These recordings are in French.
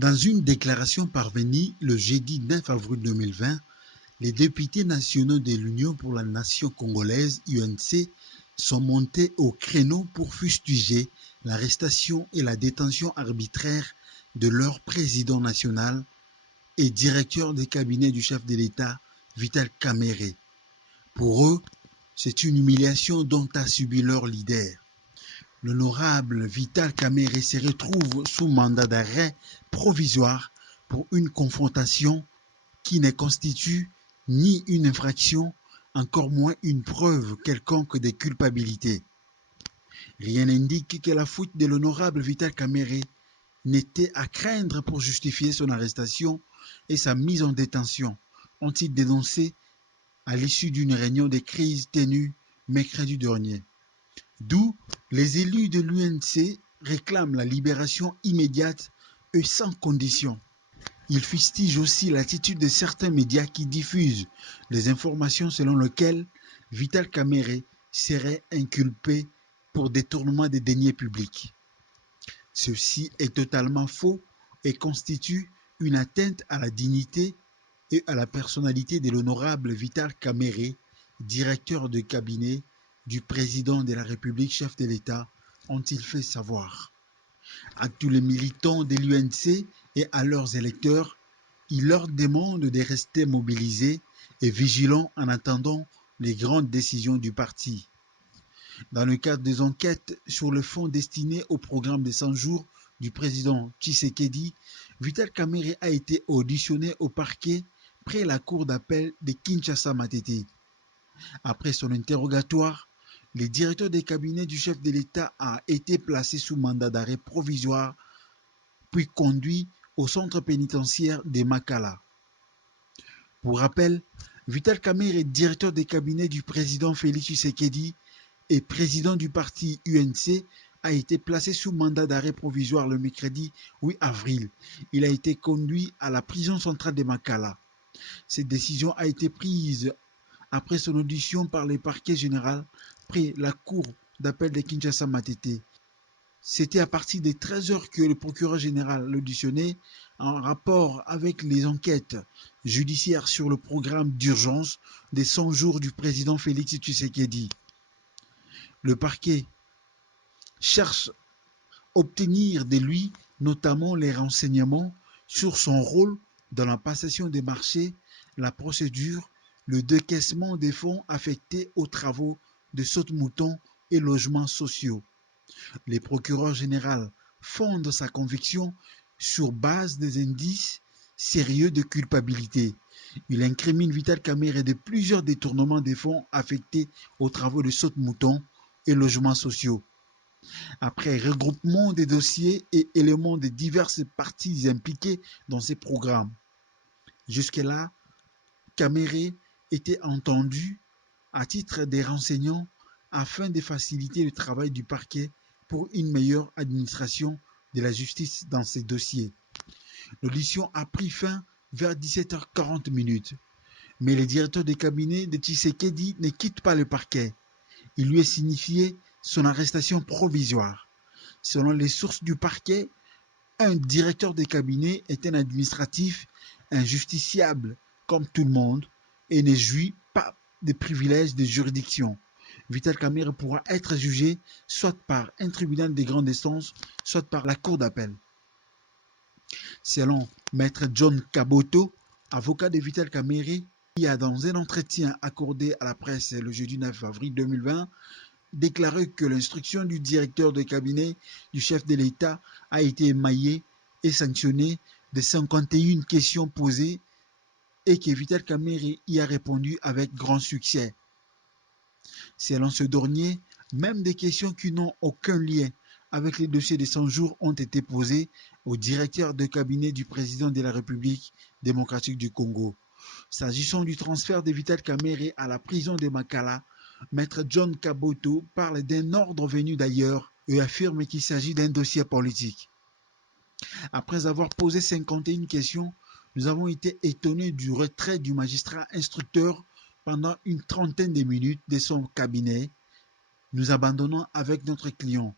Dans une déclaration parvenue le jeudi 9 avril 2020, les députés nationaux de l'Union pour la nation congolaise, UNC, sont montés au créneau pour fustiger l'arrestation et la détention arbitraire de leur président national et directeur des cabinets du chef de l'État, Vital Kamerhe. Pour eux, c'est une humiliation dont a subi leur leader. L'honorable Vital Kamerhe se retrouve sous mandat d'arrêt provisoire pour une confrontation qui ne constitue ni une infraction, encore moins une preuve quelconque de culpabilité. Rien n'indique que la fuite de l'honorable Vital Kamerhe n'était à craindre pour justifier son arrestation et sa mise en détention, ont-ils dénoncé à l'issue d'une réunion de crise tenue mercredi dernier. D'où les élus de l'UNC réclament la libération immédiate et sans condition. Ils fustigent aussi l'attitude de certains médias qui diffusent les informations selon lesquelles Vital Kamerhe serait inculpé pour détournement des deniers publics. Ceci est totalement faux et constitue une atteinte à la dignité et à la personnalité de l'honorable Vital Kamerhe, directeur de cabinet du président de la République, chef de l'État, ont-ils fait savoir. À tous les militants de l'UNC et à leurs électeurs, ils leur demandent de rester mobilisés et vigilants en attendant les grandes décisions du parti. Dans le cadre des enquêtes sur le fonds destiné au programme des 100 jours du président Tshisekedi, Vital Kamerhe a été auditionné au parquet près la cour d'appel de Kinshasa-Matete. Après son interrogatoire, le directeur des cabinets du chef de l'État a été placé sous mandat d'arrêt provisoire, puis conduit au centre pénitentiaire de Makala. Pour rappel, Vital Kamerhe, directeur des cabinets du président Félix Tshisekedi et président du parti UNC, a été placé sous mandat d'arrêt provisoire le mercredi 8 avril. Il a été conduit à la prison centrale de Makala. Cette décision a été prise après son audition par le parquet général près la cour d'appel de Kinshasa-Matete. C'était à partir des 13 heures que le procureur général l'auditionnait en rapport avec les enquêtes judiciaires sur le programme d'urgence des 100 jours du président Félix Tshisekedi. Le parquet cherche à obtenir de lui notamment les renseignements sur son rôle dans la passation des marchés, la procédure, le décaissement des fonds affectés aux travaux de saute-mouton et logements sociaux. Le procureur général fonde sa conviction sur base des indices sérieux de culpabilité. Il incrimine Vital Kamerhe de plusieurs détournements des fonds affectés aux travaux de saute-mouton et logements sociaux. Après regroupement des dossiers et éléments de diverses parties impliquées dans ces programmes. Jusque-là, Kamerhe était entendu à titre des renseignements afin de faciliter le travail du parquet pour une meilleure administration de la justice dans ces dossiers. L'audition a pris fin vers 17h40, mais le directeur de cabinet de Tshisekedi ne quitte pas le parquet. Il lui est signifié son arrestation provisoire. Selon les sources du parquet, un directeur de cabinet est un administratif injusticiable comme tout le monde et ne jouit pas des privilèges de juridiction. Vital Kamerhe pourra être jugé soit par un tribunal de grande instance, soit par la cour d'appel. Selon Maître John Kaboto, avocat de Vital Kamerhe, qui a dans un entretien accordé à la presse le jeudi 9 avril 2020, déclaré que l'instruction du directeur de cabinet du chef de l'État a été émaillée et sanctionnée de 51 questions posées et que Vital Kamerhe y a répondu avec grand succès. Selon ce dernier, même des questions qui n'ont aucun lien avec les dossiers des 100 jours ont été posées au directeur de cabinet du président de la République démocratique du Congo. S'agissant du transfert de Vital Kamerhe à la prison de Makala, Maître John Kaboto parle d'un ordre venu d'ailleurs et affirme qu'il s'agit d'un dossier politique. Après avoir posé 51 questions, nous avons été étonnés du retrait du magistrat instructeur pendant une trentaine de minutes de son cabinet. Nous abandonnons avec notre client.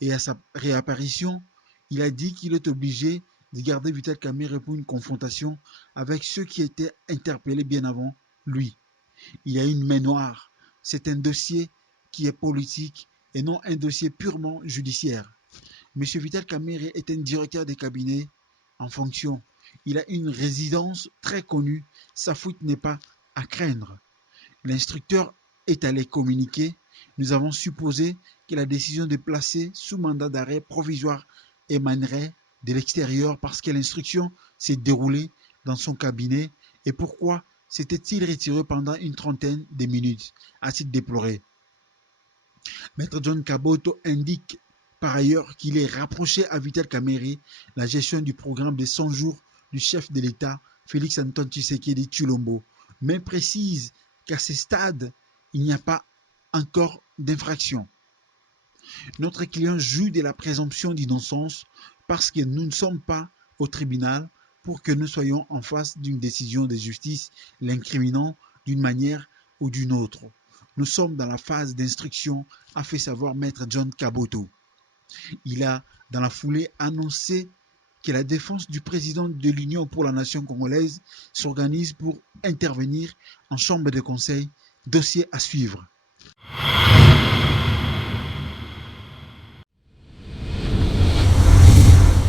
Et à sa réapparition, il a dit qu'il est obligé de garder Vital Kamerhe pour une confrontation avec ceux qui étaient interpellés bien avant lui. Il y a une main noire. C'est un dossier qui est politique et non un dossier purement judiciaire. M. Vital Kamerhe est un directeur de cabinet en fonction. Il a une résidence très connue. Sa fuite n'est pas à craindre. L'instructeur est allé communiquer. Nous avons supposé que la décision de placer sous mandat d'arrêt provisoire émanerait de l'extérieur parce que l'instruction s'est déroulée dans son cabinet. Et pourquoi s'était-il retiré pendant une trentaine de minutes, a-t-il déploré. Maître John Kaboto indique par ailleurs qu'il est rapproché à Vital Kamerhe la gestion du programme des 100 jours du chef de l'État, Félix Antoine Tshisekedi Tshilombo, mais précise qu'à ce stade, il n'y a pas encore d'infraction. Notre client joue de la présomption d'innocence parce que nous ne sommes pas au tribunal pour que nous soyons en face d'une décision de justice l'incriminant d'une manière ou d'une autre. Nous sommes dans la phase d'instruction, a fait savoir Maître John Kaboto. Il a, dans la foulée, annoncé que la défense du président de l'Union pour la nation congolaise s'organise pour intervenir en chambre de conseil, dossier à suivre.